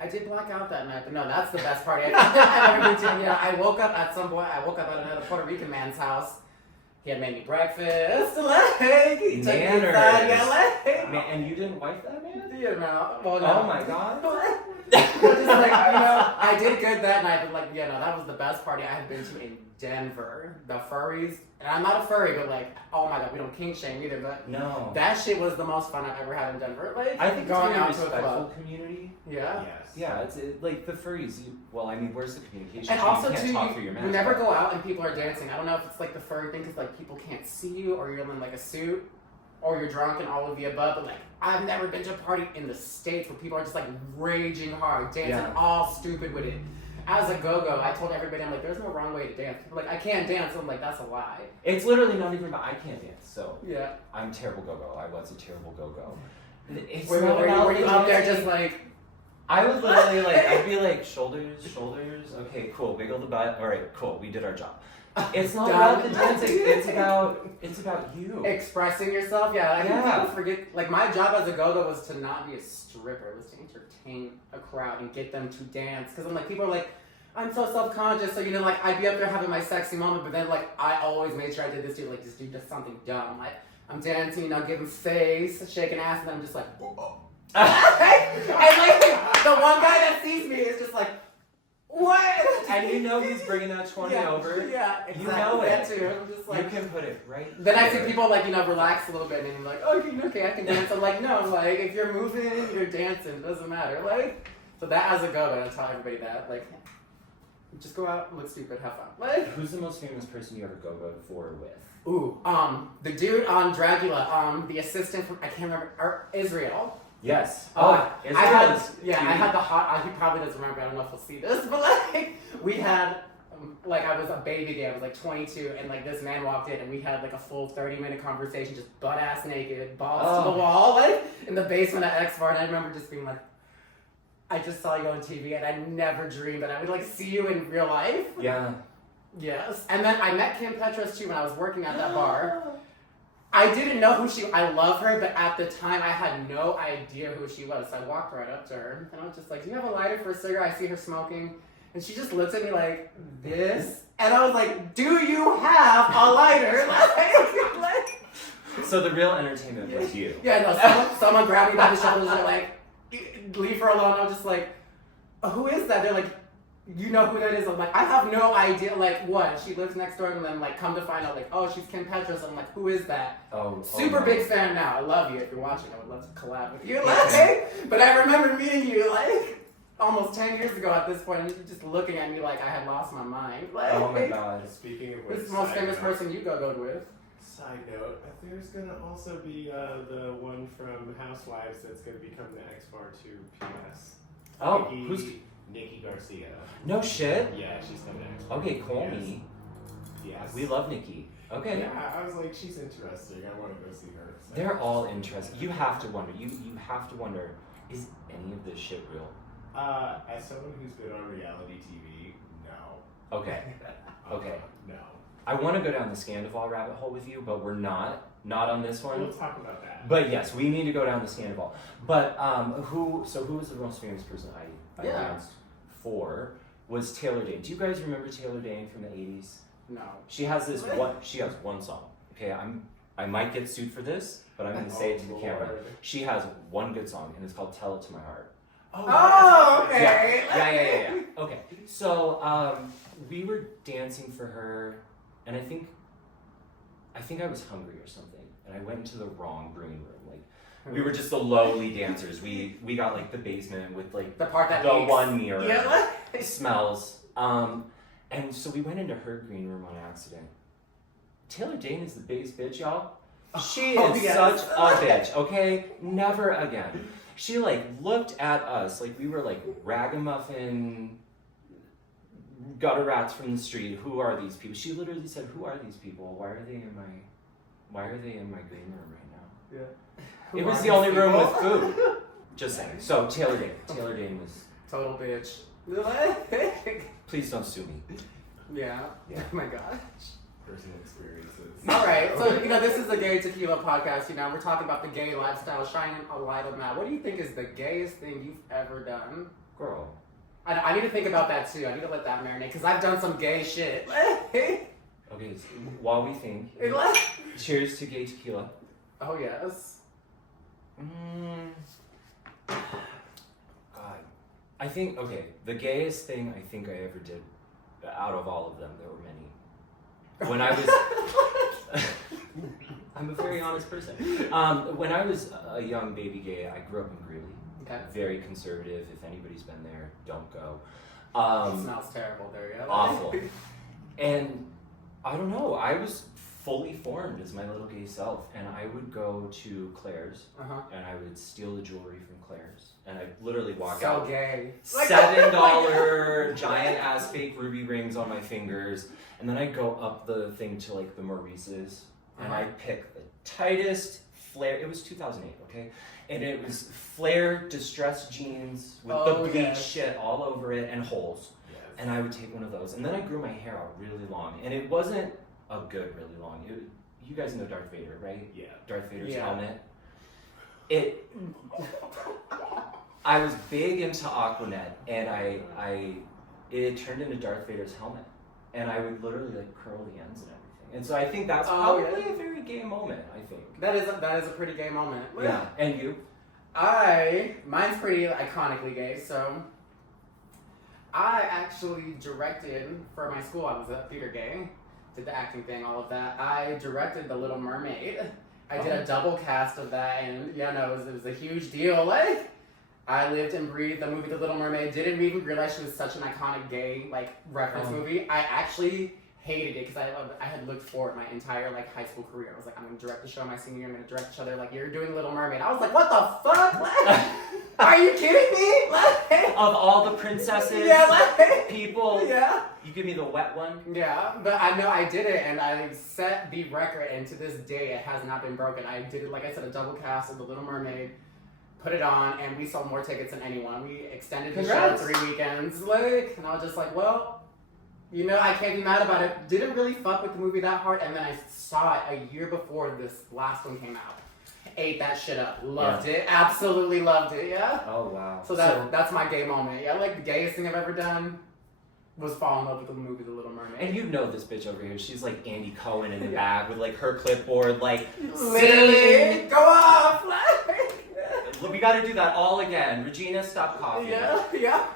I did black out that night, but no, that's the best party I've ever been to. Yeah, I woke up at another Puerto Rican man's house. He had made me breakfast. Like, he took me Manners. inside. Yeah, like, Man, and you didn't wife that man? you know. Well, no. Oh my god. Just like, I did good that night, but like, yeah, no, that was the best party I had been to in Denver. The furries, and I'm not a furry, but like, oh my god, we don't kink shame either, but No. that shit was the most fun I've ever had in Denver. Like, I think it's going a very out to a respectful club. community. Yeah. Yes. Yeah, it's like the furries. Well, I mean, where's the communication? And You also, can't too, talk through your you mask. never go out and people are dancing. I don't know if it's like the furry thing because like people can't see you or you're in like a suit. or you're drunk and all of the above, but like, I've never been to a party in the States where people are just like raging hard, dancing all stupid with it. As a go-go, I told everybody, I'm like, there's no wrong way to dance. People are like, I can't dance. I'm like, that's a lie. It's literally not even about I can't dance. So Yeah. I'm terrible go-go. I was a terrible go-go. It's Were not about you the up there dancing. just like... I would literally like, I'd be like, shoulders. Okay, cool. Wiggle the butt. All right, cool. We did our job. It's not about the dancing. It's about you. Expressing yourself, yeah. I think Yeah. people forget. Like my job as a go-go was to not be a stripper. It was to entertain a crowd and get them to dance. Because I'm like, people are like, I'm so self-conscious. So like I'd be up there having my sexy moment, but then like I always made sure I did this too. Like just do just something dumb. Like I'm dancing, giving face, shaking ass, and then I'm just like, and like the one guy that sees me is just like, what? And he's bringing that 20 over. Yeah, exactly. You know it. That too. I'm just like, You can put it right then I see there. people like, relax a little bit and you're like, oh, okay, I can dance. I'm like, no, like, if you're moving, you're dancing. It doesn't matter. Like, so that as a go-go, I tell everybody that. Like, just go out, look stupid, have fun. Like, Who's the most famous person you ever go for with? ooh, the dude on Dracula, the assistant from, I can't remember, Israel. Yes. I had Israel. the hot, he probably doesn't remember, I don't know if he'll see this, but like, we had, like, I was a baby gay, I was like 22, and like this man walked in and we had like a full 30-minute conversation, just butt ass naked, balls to the wall, like, in the basement at X Bar, and I remember just being like, I just saw you on TV and I never dreamed that I would like see you in real life. Yeah. Yes. And then I met Kim Petras too when I was working at that bar. I didn't know who I love her, but at the time I had no idea who she was. So I walked right up to her and I was just like, do you have a lighter for a cigarette? I see her smoking. And she just looks at me like, this? And I was like, do you have a lighter? Like, So the real entertainment was you. yeah, no, someone grabbed me by the shoulders and like, leave her alone. I was just like, who is that? They're like, you know who that is? I'm like, I have no idea. Like, what? She lives next door, and then like, come to find out, like, oh, she's Kim Petras. I'm like, who is that? Super no. big fan now. I love you. If you're watching, I would love to collab with you. Like, but I remember meeting you like almost 10 years ago at this point, and you're just looking at me like I had lost my mind. Like, Oh my god. Speaking of which, this is the most side famous note- person you go with. Side note, there's gonna also be the one from Housewives that's gonna become the X Bar 2 PS. Oh, Nikki Garcia. No shit. Yeah, she's coming to X Bar. Okay, call me. Yes. We love Nikki. Okay. Yeah, I was like, she's interesting. I want to go see her. So. They're all interesting. You have to wonder. You have to wonder. Is any of this shit real? As someone who's been on reality TV, no. Okay. Okay. No. I want to go down the Scandival rabbit hole with you, but we're not. Not on this one. We'll talk about that. But yes, we need to go down the Scandival. But who was the most famous person I danced for was Taylor Dayne. Do you guys remember Taylor Dayne from the 80s? No. She has one song. Okay, I might get sued for this, but I'm gonna say it to the camera. Lord. She has one good song, and it's called "Tell It to My Heart." Oh, okay. Yeah. Okay, so we were dancing for her, and I think I was hungry or something, and I went into the wrong green room. Like we were just the lowly dancers. We got like the basement with like The part that the leaks. one mirror. Yeah. Smells. And so we went into her green room on accident. Taylor Dayne is the biggest bitch, y'all. She is yes. such a bitch, okay? Never again. She like looked at us like we were like ragamuffin gutter rats from the street. Who are these people? She literally said, "Who are these people? Why are they in my green room right now?" Yeah. It was the only room with food. Just saying. So Taylor Dayne was. Total bitch. Please don't sue me. Yeah. Yeah. Oh my gosh. Personal experiences. All right. So this is the Gay Tequila podcast. We're talking about the gay lifestyle, shining a light on that. What do you think is the gayest thing you've ever done? Girl. I need to think about that too. I need to let that marinate because I've done some gay shit. Okay, so while we think, cheers to gay tequila. Oh yes. God. I think, the gayest thing I think I ever did, out of all of them, there were many. When I was, I'm a very honest person. When I was a young baby gay, I grew up in Greeley. Okay. Very conservative. If anybody's been there, don't go. It smells terrible there, yeah. Awful. And I don't know, I was fully formed as my little gay self, and I would go to Claire's, Uh-huh. and I would steal the jewelry from Claire's, and I literally walk So out gay. $7 giant ass fake ruby rings on my fingers, and then I go up the thing to like the Maurice's, and I pick the tightest flare. It was 2008, okay, and it was flare distressed jeans with the bleach shit all over it and holes. Yes. And I would take one of those, and then I grew my hair out really long, and it wasn't a good really long. You guys know Darth Vader, right? Yeah. Darth Vader's Yeah. helmet. I was big into Aquanet, and it turned into Darth Vader's helmet, and I would literally like curl the ends and everything. And so I think that's probably a very gay moment. I think That is a pretty gay moment. Yeah. And you? Mine's pretty iconically gay. So I actually directed for my school. I was a theater gay, did the acting thing, all of that. I directed The Little Mermaid. I did a double cast of that, and it was a huge deal. Like, I lived and breathed the movie The Little Mermaid. Didn't even realize she was such an iconic gay reference movie. I actually hated it because I had looked forward my entire high school career. I was like, I'm gonna direct the show my senior year. I'm gonna direct the show. They're like, you're doing Little Mermaid. I was like, what the fuck? Like, are you kidding me? Like, of all the princesses, people, you give me the wet one. Yeah, but I know I did it, and I set the record, and to this day it has not been broken. I did it, like I said, a double cast of The Little Mermaid. Put it on, and we sold more tickets than anyone. We extended the show 3 weekends, and I was just like, well. I can't be mad about it. Didn't really fuck with the movie that hard, and then I saw it a year before this last one came out. Ate that shit up. Loved it. Absolutely loved it, yeah? Oh, wow. So that's my gay moment. Yeah, the gayest thing I've ever done was fall in love with the movie The Little Mermaid. And you know this bitch over here. She's like Andy Cohen in the back with her clipboard, literally, go off! We gotta do that all again. Regina, stop coughing. Yeah.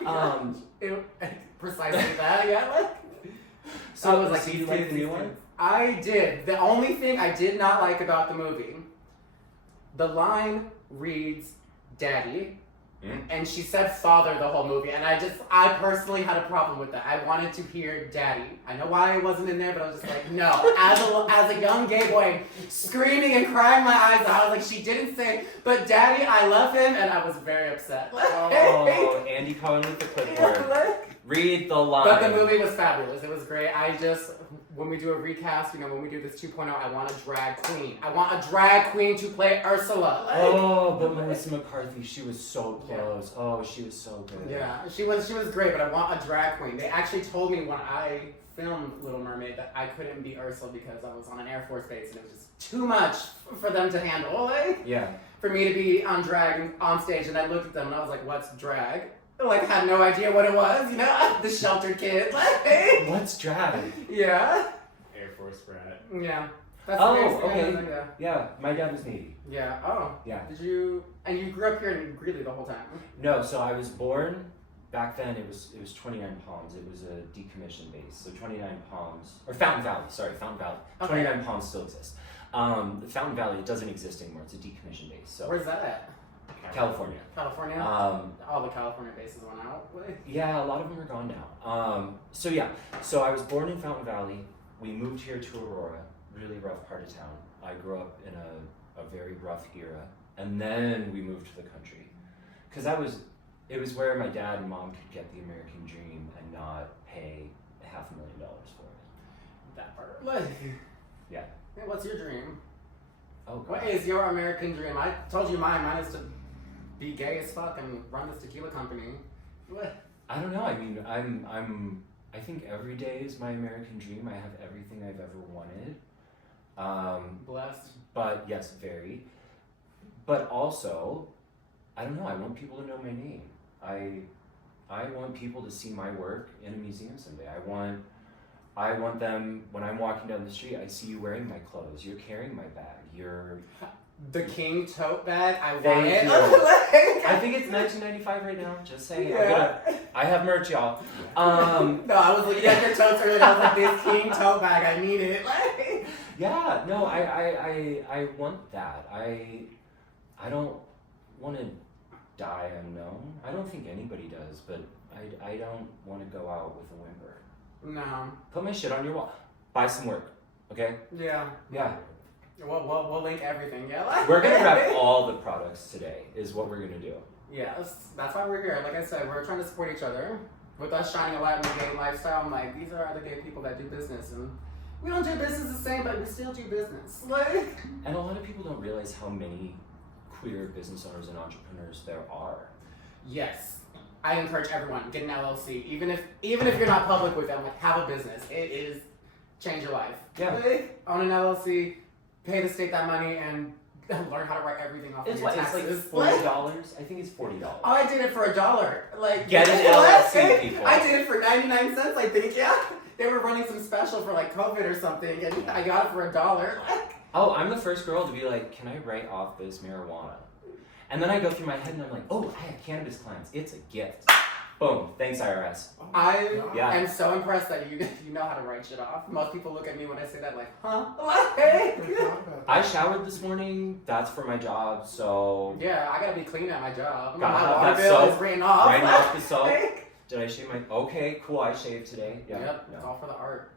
Precisely that, yeah. So, I was do you like the new one? I did. The only thing I did not like about the movie, the line reads, "Daddy," and she said "father" the whole movie, and I personally had a problem with that. I wanted to hear "Daddy." I know why it wasn't in there, but I was just like, no. As a young gay boy, screaming and crying my eyes out, I was like, she didn't say, "But Daddy, I love him," and I was very upset. Oh, Andy Cohen with the clipboard. Read the line. But the movie was fabulous. It was great. When we do a recast, when we do this 2.0, I want a drag queen. I want a drag queen to play Ursula. But Melissa McCarthy, she was so close. Yeah. Oh, she was so good. Yeah, she was great, but I want a drag queen. They actually told me when I filmed Little Mermaid that I couldn't be Ursula because I was on an Air Force base and it was just too much for them to handle. For me to be on drag on stage, and I looked at them and I was like, what's drag? Had no idea what it was, the sheltered kid. What's drag? Yeah. Air Force brat. Yeah. Okay. Yeah, my dad was Navy. Yeah. Oh. Yeah. And you grew up here in Greeley the whole time? No, so I was born, back then it was 29 Palms. It was a decommissioned base. So 29 Palms, or Fountain Valley, Fountain Valley. Okay. 29 Palms still exists. Fountain Valley, it doesn't exist anymore. It's a decommissioned base. So where's that at? California. All the California bases went out. Yeah, a lot of them are gone now. So I was born in Fountain Valley. We moved here to Aurora, really rough part of town. I grew up in a very rough era, and then we moved to the country, because it was where my dad and mom could get the American dream and not pay $500,000 for it. That part. Yeah. Hey, what's your dream? Oh, God. What is your American dream? I told you mine. Mine is to be gay as fuck and run this tequila company. What? I don't know. I mean, I think every day is my American dream. I have everything I've ever wanted. Blessed. But yes, very. But also, I don't know. I want people to know my name. I want people to see my work in a museum someday. I want them, when I'm walking down the street, I see you wearing my clothes. You're carrying my bag. You're... The King tote bag. I want Thank it. you. I think it's $19.95 right now. Just saying. Yeah. I have merch, y'all. No, I was looking at your totes earlier and I was like, this King tote bag, I need it. Yeah, no, I want that. I don't want to die unknown. I don't think anybody does, but I don't want to go out with a whimper. No. Put my shit on your wall. Buy some work. Okay? Yeah. Yeah. We'll link everything. Yeah. We're gonna grab all the products today, is what we're gonna do. Yes, that's why we're here. Like I said, we're trying to support each other. With us shining a light in the gay lifestyle, I'm like, these are the gay people that do business, and we don't do business the same, but we still do business. Like, And a lot of people don't realize how many queer business owners and entrepreneurs there are. yes, I encourage everyone get an LLC, even if you're not public with them. Like, have a business. It is change your life. Yeah. Like, own an LLC, pay the state that money, and learn how to write everything off. It's of your what? It's taxes. like $40. I think it's $40. Oh, I did it for $1. Like, Get an what? LLC, people. I did it for 99 cents, I think. Yeah, they were running some special for like COVID or something, and I got it for $1. Oh, I'm the first girl to be like, can I write off this marijuana? And then I go through my head and I'm like, oh, I have cannabis clients. It's a gift. Boom. Thanks, IRS. I Yeah. am so impressed that you know how to write shit off. Most people look at me when I say that like, huh? I showered this morning. That's for my job, so Yeah, I gotta be clean at my job. Gotta My have water that bill soap is written off. writing off the soap. Did I shave my? Okay, cool. I shaved today. Yeah. Yep, No. it's all for the art.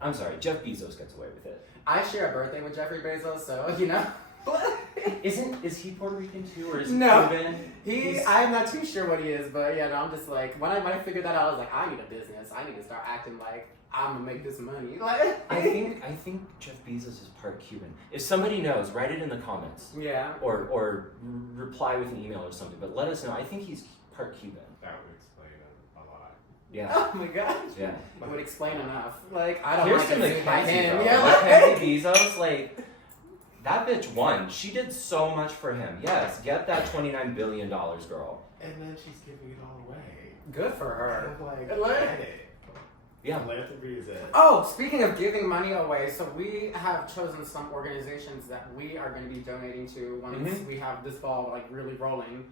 I'm sorry. Jeff Bezos gets away with it. I share a birthday with Jeffrey Bezos, so you know. Is he Puerto Rican too, or is he No. Cuban? He's- I'm not too sure what he is, but yeah, no, I'm just like, when I figured that out, I was like, I need a business. I need to start acting like I'm gonna make this money. Like, I think Jeff Bezos is part Cuban. If somebody knows, write it in the comments yeah. or reply with an email or something. But let us know. I think he's part Cuban. That would explain a lot. Yeah. Oh my gosh. Yeah. It would explain enough. Like, I don't Here's like to it by Mackenzie, him. bro. Yeah, like, Mackenzie Bezos, like, that bitch won. She did so much for him. Yes, get that $29 billion, girl. And then she's giving it all away. good for her. Kind of Like- get it. Yeah. Philanthropy is it. Oh, speaking of giving money away, so we have chosen some organizations that we are going to be donating to once Mhm. we have this ball like really rolling.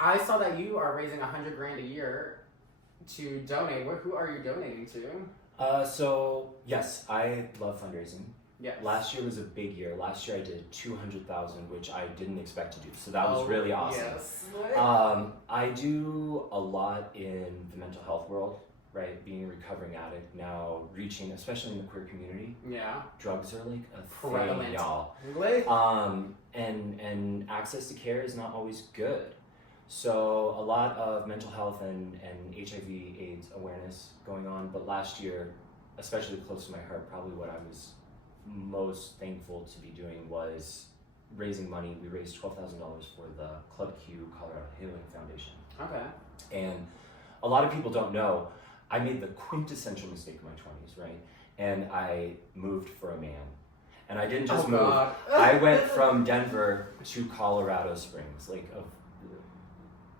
I saw that you are raising $100,000 a year to donate. Who are you donating to? So yes, I love fundraising. Yes. Last year was a big year. Last year I did 200,000, which I didn't expect to do. So that was Oh, really awesome. Yes. I do a lot in the mental health world, right? Being a recovering addict now, reaching, especially in the queer community, Yeah. drugs are like a thing, Prevalent. y'all. Like, And access to care is not always good. So a lot of mental health and HIV/AIDS awareness going on. But last year, especially close to my heart, probably what I was most thankful to be doing was raising money. We raised $12,000 for the Club Q Colorado Healing Foundation. okay. And a lot of people don't know, I made the quintessential mistake in my 20s, right? And I moved for a man. And I didn't just move. God. I went from Denver to Colorado Springs.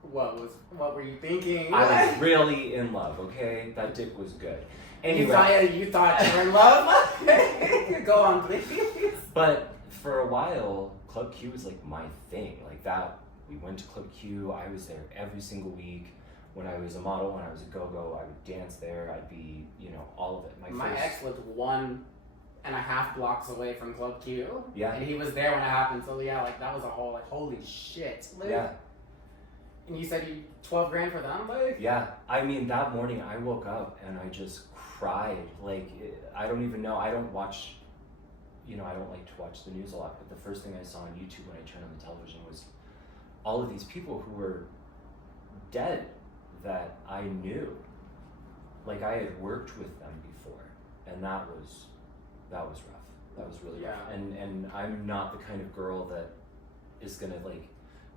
What were you thinking? I was really in love, okay? That dick was good. Anyway, You thought you were in love? Go on, please. but for a while, Club Q was like my thing. Like that, we went to Club Q. I was there every single week. When I was a model, when I was a go-go, I would dance there. I'd be, all of it. My ex lived 1.5 blocks away from Club Q. Yeah. And he was there when it happened. So yeah, like that was a whole like holy shit. Like, Yeah. And you said you $12,000 for them, like? Yeah, I mean, that morning I woke up and I just cried. I don't even know. I don't watch, I don't like to watch the news a lot, but the first thing I saw on YouTube when I turned on the television was all of these people who were dead that I knew. Like I had worked with them before, and that was rough. That was really rough. Yeah. And I'm not the kind of girl that is gonna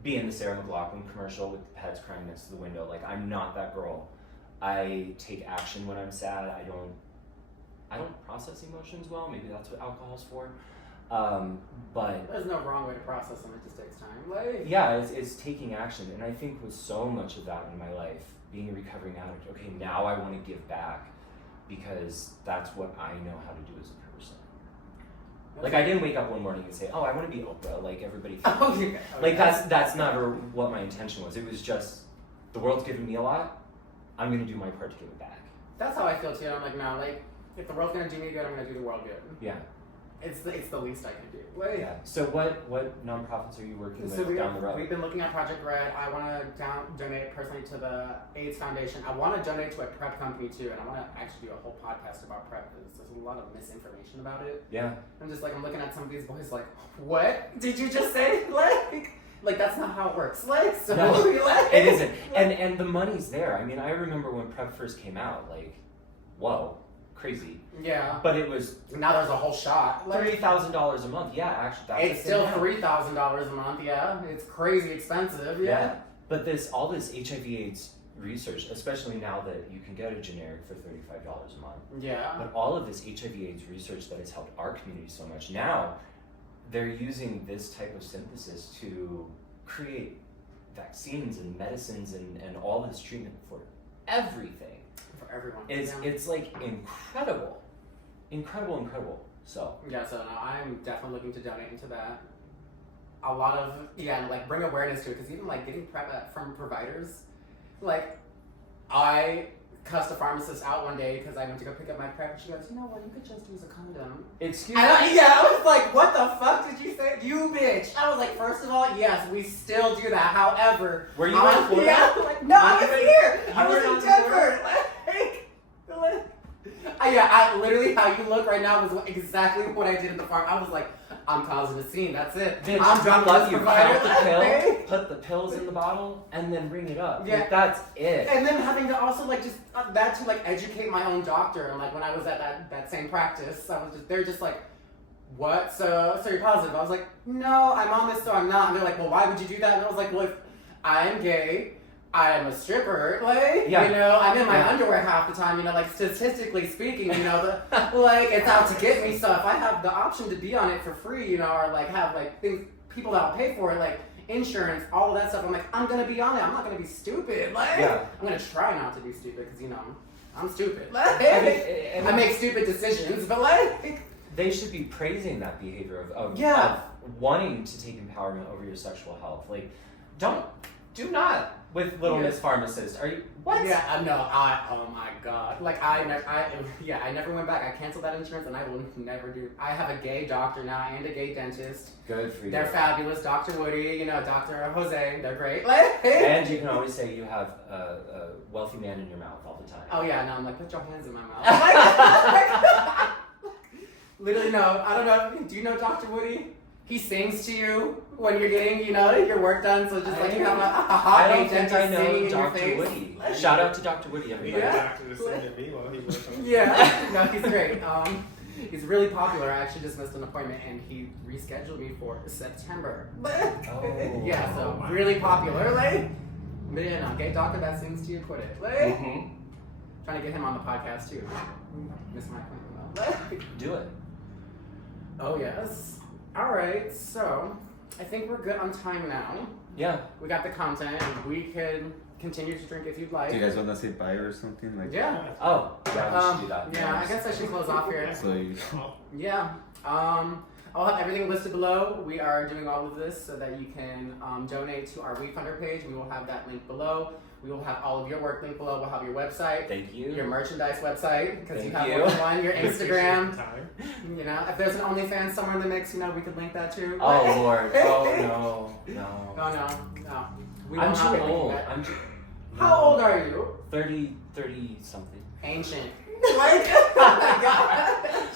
be in the Sarah McLachlan commercial with the pets crying next to the window. Like I'm not that girl. I take action when I'm sad. I don't process emotions well. Maybe that's what alcohol's for. But There's no wrong way to process them, it just takes time. Like, yeah, it's taking action. And I think with so much of that in my life, being a recovering addict, okay, now I want to give back because that's what I know how to do as a person. Like I didn't wake up one morning and say, oh, I want to be Oprah, like everybody thinks. Oh, yeah. Like that's never what my intention was. It was just, the world's given me a lot, I'm gonna do my part to give it back. That's how I feel too. I'm like, no, like, if the world's gonna do me good, I'm gonna do the world good. Yeah. it's the least I can do. Like, Yeah. So what nonprofits are you working with so down the road? we've been looking at Project Red. I want to donate personally to the AIDS Foundation. I want to donate to a prep company too, and I want to actually do a whole podcast about prep because there's a lot of misinformation about it. Yeah. I'm just like, I'm looking at some of these boys like, what did you just say? Like that's not how it works. Like, so No, like, it isn't. And the money's there. I mean, I remember when prep first came out, like, whoa, crazy. Yeah. But it was Now there's a whole shot. Like, $3,000 a month. Yeah, actually, that's it's the still thing now. $3,000 a month. Yeah, it's crazy expensive. Yeah. But all this HIV/AIDS research, especially now that you can get a generic for $35 a month. Yeah. But all of this HIV/AIDS research that has helped our community so much, now they're using this type of synthesis to create vaccines and medicines and all this treatment for everything. For everyone. It's like incredible. So Yeah, so no, I'm definitely looking to donate into that. A lot of, and like bring awareness to it, because even like getting prep from providers, like I cussed a pharmacist out one day because I went to go pick up my prep and she goes, you know what, you could just use a condom. excuse And me. I was like, what the fuck did you say? You bitch. I was like, first of all, yes, we still do that. However, Were you I in was- Florida? Yeah, like, no, I was here. I were was not in in Denver. I literally, how you look right now was exactly what I did at the farm. I was like, I'm causing a scene. That's it. Bitch, I'm dropping love this you. provider. Count the pill, put the pills in the bottle, and then ring it up. Yeah. Like, that's it. And then having to also like just that to like educate my own doctor. And like when I was at that same practice, they're just like, what? So you're positive? I was like, no, I'm on this, so I'm not. And they're like, well, why would you do that? And I was like, well, if I'm gay, I'm a stripper, like, Yeah. you know, I'm in my Yeah. underwear half the time, you know, like, statistically speaking, you know, like, it's out to get me, so if I have the option to be on it for free, you know, or, like, have, like, things, people that'll pay for it, like, insurance, all of that stuff, I'm like, I'm gonna be on it, I'm not gonna be stupid, like, Yeah. I'm gonna try not to be stupid, because, you know, I'm stupid, I like, mean, I make stupid decisions, but, like, they should be praising that behavior of Yeah. of wanting to take empowerment over your sexual health. Like, do not with Little Yeah. Miss Pharmacist. Are you what? Yeah, oh my god. Like, I never went back. I canceled that insurance and I will never do. I have a gay doctor now and a gay dentist. Good for you. They're fabulous. Dr. Woody, you know, Dr. Jose, they're great. Like, And you can always say you have a wealthy man in your mouth all the time. oh yeah, no, I'm like, put your hands in my mouth. Literally, no, I don't know. Do you know Dr. Woody? He sings to you when you're getting, you know, your work done. So just like you have a hot I don't gay think dentist I know singing in your Dr. face. Woody. Shout out to Dr. Woody, We everybody. got Yeah. a doctor to send to me while he works on it. Yeah, no, he's great. He's really popular. I actually just missed an appointment and he rescheduled me for September. Oh. Yeah, so really popular, like. But yeah, no, gay doctor that sings to you, quit it. Like, Mhm. trying to get him on the podcast too. Missed my appointment though. Like, Do it. oh yes. All right, so I think we're good on time now. Yeah. We got the content. We can continue to drink if you'd like. Do you guys want to say bye or something? Like, Yeah. Oh, yeah, we should do that. Yeah, I guess I should close off here. So you, Yeah. I'll have everything listed below. We are doing all of this so that you can donate to our WeFunder page. We will have that link below. We will have all of your work linked below. We'll have your website, Thank you. your merchandise website, because you Thank have you. more than one, your Instagram. Time. You know, if there's an OnlyFans somewhere in the mix, you know, we could link that too. Oh Lord. Oh no. Oh no. We I'm will not be too linking old. that. I'm too, How old are you? 30 something. Ancient. Like, oh my god.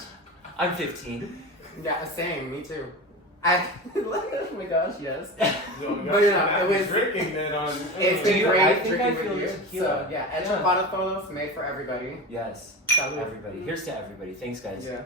I'm 15. Yeah, same. Me too. Oh my gosh, yes. No, But you know, it was. drinking then on. It's Do been you- great I think I drinking feel with you. tequila. So yeah, Yeah. Echa Polos made for everybody. Yes. Salud. Everybody. Here's to everybody. Thanks, guys. Yeah.